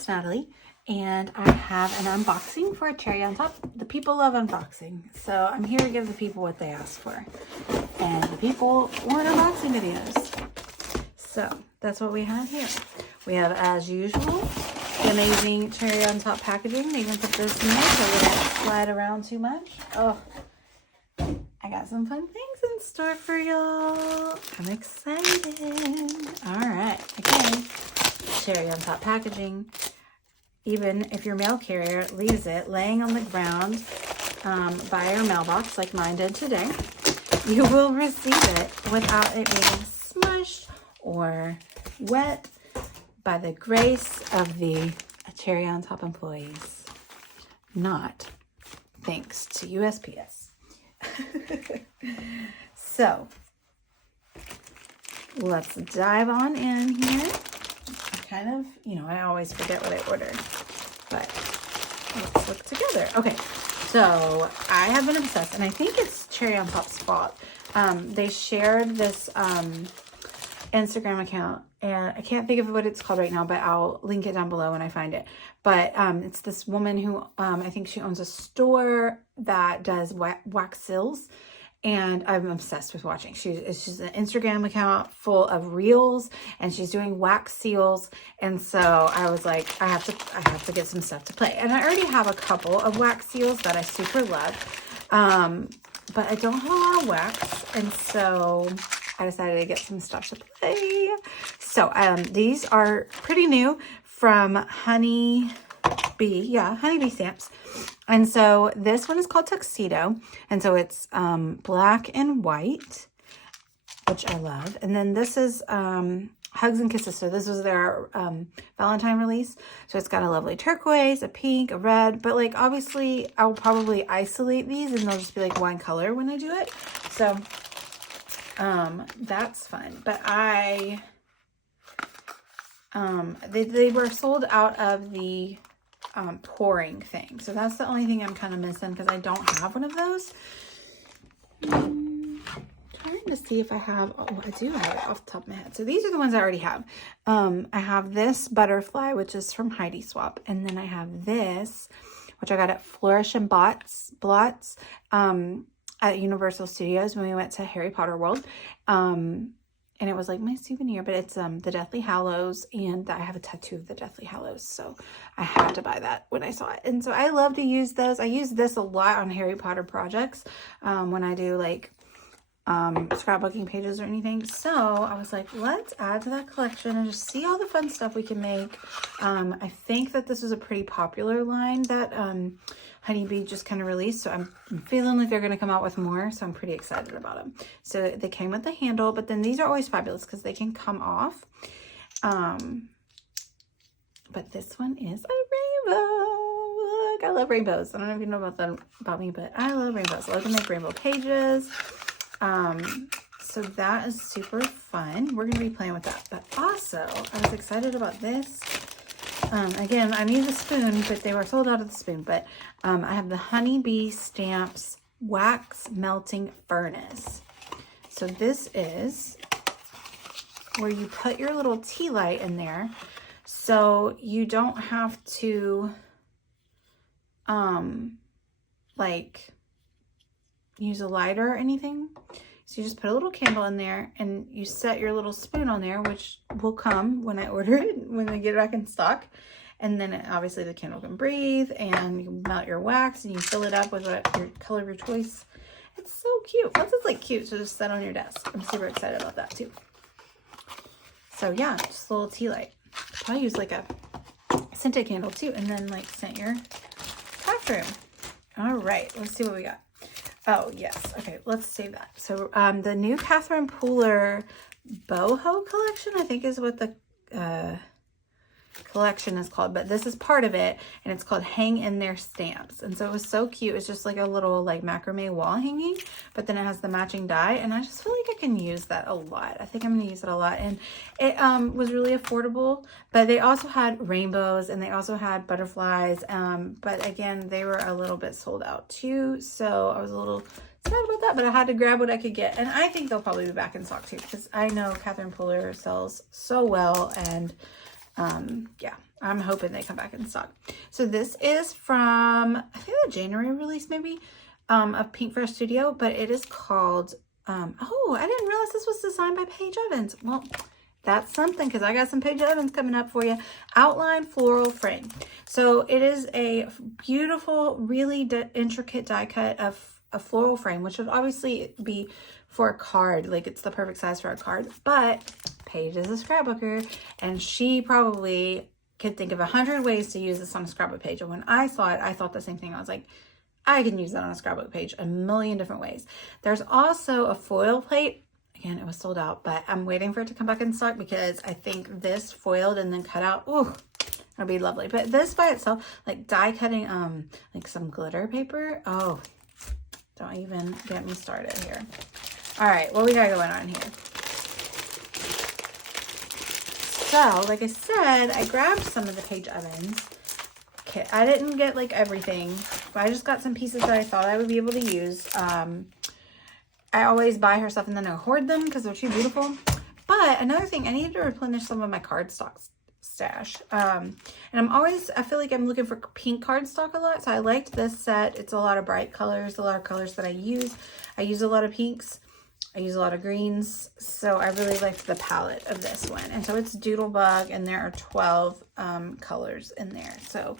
it's Natalie, and I have an unboxing for a cherry on top. The people love unboxing, so I'm here to give the people what they asked for. And the people want unboxing videos. So that's what we have here. We have, as usual, the amazing cherry on top packaging. They even put this in there so it won't slide around too much. Oh, I got some fun things in store for y'all. I'm excited. All right, again, cherry on top packaging. Even if your mail carrier leaves it laying on the ground by your mailbox like mine did today, you will receive it without it being smushed or wet by the grace of the cherry on top employees. Not thanks to USPS. So let's dive on in here. I always forget what I ordered, but let's look together. Okay, so I have been obsessed, and I think it's Cherry on Top's fault. They shared this Instagram account, and I can't think of what it's called right now, but I'll link it down below when I find it. But it's this woman who I think she owns a store that does wax seals. And I'm obsessed with watching. She's an Instagram account full of reels, and she's doing wax seals. And so I was like, I have to get some stuff to play. And I already have a couple of wax seals that I super love. But I don't have a lot of wax. And so I decided to get some stuff to play. So these are pretty new from Honeybee Stamps. And so this one is called Tuxedo. And so it's black and white, which I love. And then this is Hugs and Kisses. So this was their Valentine release. So it's got a lovely turquoise, a pink, a red. But like obviously I'll probably isolate these and they'll just be like one color when I do it. So that's fun. But they were sold out of the pouring thing. So that's the only thing I'm kind of missing because I don't have one of those. Trying to see if I have, I do have it off the top of my head. So these are the ones I already have. I have this butterfly, which is from Heidi Swap. And then I have this, which I got at Flourish and Blots at Universal Studios when we went to Harry Potter World. And it was like my souvenir, but it's the Deathly Hallows, and I have a tattoo of the Deathly Hallows, so I had to buy that when I saw it. And so I love to use those. I use this a lot on Harry Potter projects when I do like scrapbooking pages or anything. So I was like, let's add to that collection and just see all the fun stuff we can make. I think that this was a pretty popular line that Honeybee just kind of released, so I'm feeling like they're going to come out with more, so I'm pretty excited about them. So they came with the handle, but then these are always fabulous because they can come off. But this one is a rainbow. Look, I love rainbows. I don't know if you know about that about me, but I love rainbows. I love to make rainbow pages. So that is super fun. We're going to be playing with that. But also, I was excited about this. Again, I need the spoon, but they were sold out of the spoon. But I have the Honeybee Stamps Wax Melting Furnace. So this is where you put your little tea light in there. So you don't have to, like, use a lighter or anything. So you just put a little candle in there and you set your little spoon on there, which will come when I order it, when they get it back in stock. And then obviously the candle can breathe and you melt your wax and you fill it up with your color of your choice. It's so cute. Plus it's like cute to just set on your desk. I'm super excited about that too. So yeah, just a little tea light. I'll use like a scented candle too, and then like scent your bathroom. All right, let's see what we got. Oh, yes. Okay, let's save that. So, the new Catherine Pooler Boho collection, I think is what the collection is called. But this is part of it, and it's called Hang in Their Stamps. And so it was so cute. It's just like a little like macrame wall hanging, but then it has the matching die. And I just feel like I can use that a lot. I think I'm going to use it a lot. And it was really affordable. But they also had rainbows, and they also had butterflies. But again, they were a little bit sold out too. So I was a little sad about that, but I had to grab what I could get. And I think they'll probably be back in stock too, because I know Catherine Pooler sells so well, and Yeah, I'm hoping they come back in stock. So this is from, I think, the January release maybe, of Pink Fresh Studio, but it is called, oh, I didn't realize this was designed by Paige Evans. Well, that's something, because I got some Paige Evans coming up for you. Outline Floral Frame. So it is a beautiful, really intricate die cut of a floral frame, which would obviously be for a card. Like, it's the perfect size for a card. But Paige is a scrapbooker, and she probably could think of 100 ways to use this on a scrapbook page. And when I saw it, I thought the same thing. I was like, I can use that on a scrapbook page a million different ways. There's also a foil plate. Again, it was sold out, but I'm waiting for it to come back in stock, because I think this foiled and then cut out, ooh, it'll be lovely. But this by itself, like die cutting like some glitter paper, oh, don't even get me started here. All right, what we got going on here? So, like I said, I grabbed some of the Paige Evans kit. I didn't get like everything, but I just got some pieces that I thought I would be able to use. I always buy her stuff and then I hoard them because they're too beautiful. But another thing, I needed to replenish some of my cardstock stash. And I feel like I'm looking for pink cardstock a lot. So I liked this set. It's a lot of bright colors, a lot of colors that I use. I use a lot of pinks. I use a lot of greens. So I really liked the palette of this one. And so it's Doodlebug, and there are 12 colors in there. So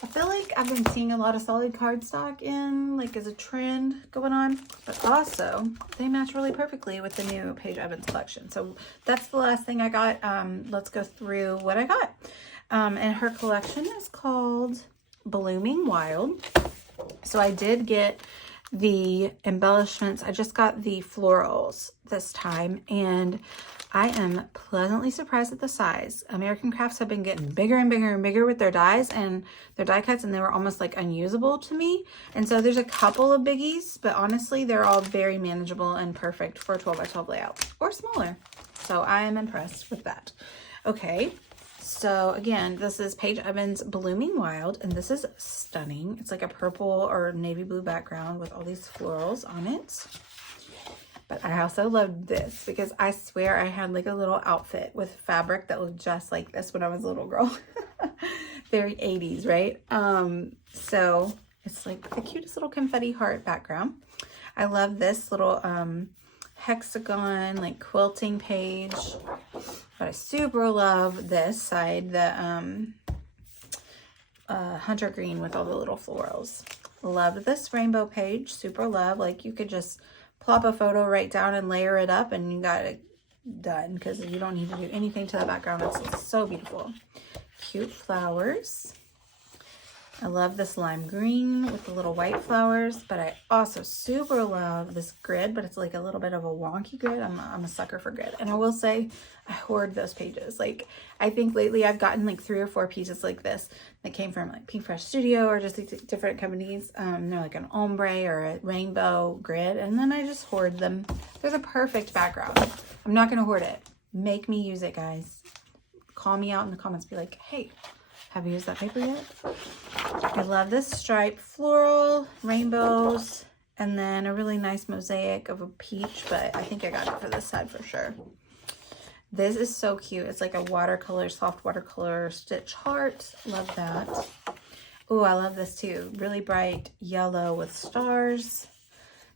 I feel like I've been seeing a lot of solid cardstock in, like, as a trend going on, but also they match really perfectly with the new Paige Evans collection. So that's the last thing I got. Let's go through what I got. And her collection is called Blooming Wild. So I did get the embellishments. I just got the florals this time, and I am pleasantly surprised at the size. American Crafts have been getting bigger and bigger and bigger with their dies and their die cuts, and they were almost like unusable to me. And so there's a couple of biggies, but honestly, they're all very manageable and perfect for a 12 by 12 layout or smaller. So I am impressed with that. Okay, so again, this is Paige Evans Blooming Wild, and this is stunning. It's like a purple or navy blue background with all these florals on it. But I also loved this because I swear I had like a little outfit with fabric that looked just like this when I was a little girl. Very 80s, right? So it's like the cutest little confetti heart background. I love this little hexagon like quilting page. But I super love this side, the hunter green with all the little florals. Love this rainbow page, super love. Like, you could just plop a photo right down and layer it up and you got it done, because you don't need to do anything to the background. It's so beautiful. Cute flowers. I love this lime green with the little white flowers, but I also super love this grid, but it's like a little bit of a wonky grid. I'm a sucker for grid. And I will say, I hoard those pages. Like, I think lately I've gotten like 3 or 4 pieces like this that came from like Pink Fresh Studio or just like different companies. They're like an ombre or a rainbow grid, and then I just hoard them. They're the perfect background. I'm not going to hoard it. Make me use it, guys. Call me out in the comments. Be like, hey, have you used that paper yet? I love this stripe floral, rainbows, and then a really nice mosaic of a peach, but I think I got it for this side for sure. This is so cute. It's like a watercolor, soft watercolor stitch heart. Love that. Oh, I love this too. Really bright yellow with stars.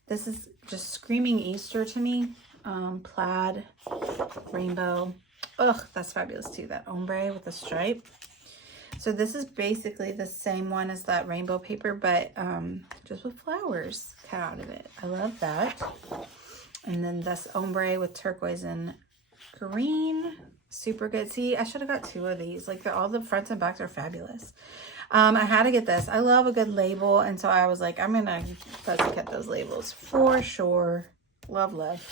This is just screaming Easter to me. Plaid, rainbow. Ugh, that's fabulous too. That ombre with the stripe. So this is basically the same one as that rainbow paper, but just with flowers cut out of it. I love that. And then this ombre with turquoise and green. Super good. See, I should have got 2 of these. Like, all the fronts and backs are fabulous. I had to get this. I love a good label, and so I was like, I'm going to get those labels for sure. Love, love.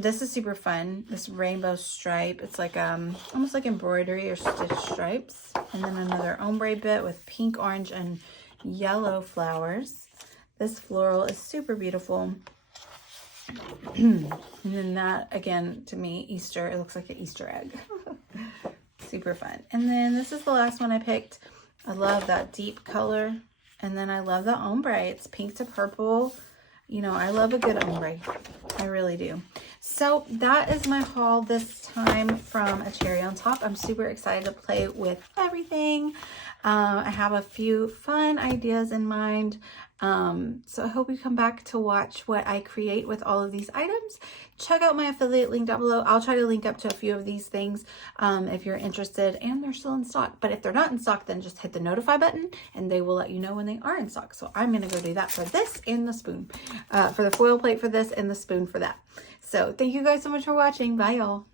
This is super fun. This rainbow stripe. It's like almost like embroidery or stitch stripes. And then another ombre bit with pink, orange, and yellow flowers. This floral is super beautiful. And then that, again, to me, Easter, it looks like an Easter egg. Super fun. And then this is the last one I picked. I love that deep color. And then I love the ombre. It's pink to purple. You know, I love a good ombre. I really do. So that is my haul this time from A Cherry on Top. I'm super excited to play with everything. I have a few fun ideas in mind. So I hope you come back to watch what I create with all of these items. Check out my affiliate link down below. I'll try to link up to a few of these things if you're interested and they're still in stock. But if they're not in stock, then just hit the notify button and they will let you know when they are in stock. So I'm going to go do that for this and the spoon, for the foil plate for this and the spoon for that. So thank you guys so much for watching. Bye, y'all.